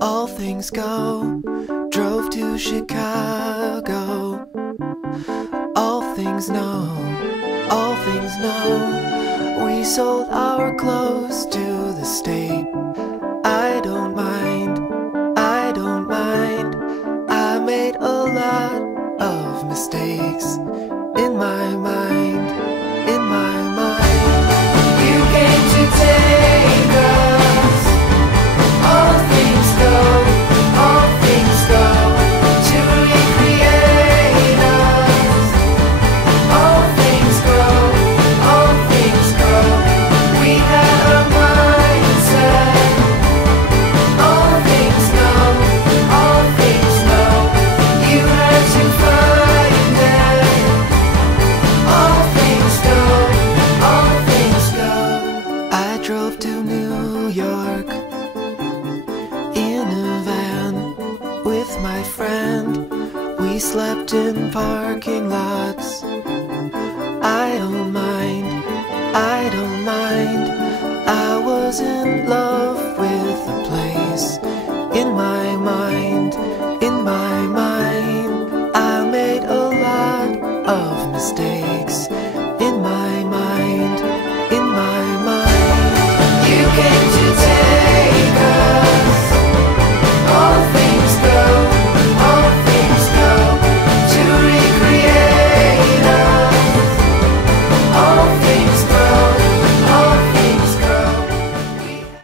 All things go, drove to Chicago. All things know, all things know. We sold our clothes to the state. I don't mind, I don't mind. I made a lot of mistakes in my mind, in my mind. You came to take us. All things go, all things go, to recreate us. All things grow, all things grow. We had a mindset. All things know, all things know. You had to find it. All things go, all things go. I drove to New York in a van with my friend. We slept in parking lots. I don't mind, I don't mind. I was in love with the place. In my mind, in my mind, I made a lot of mistakes.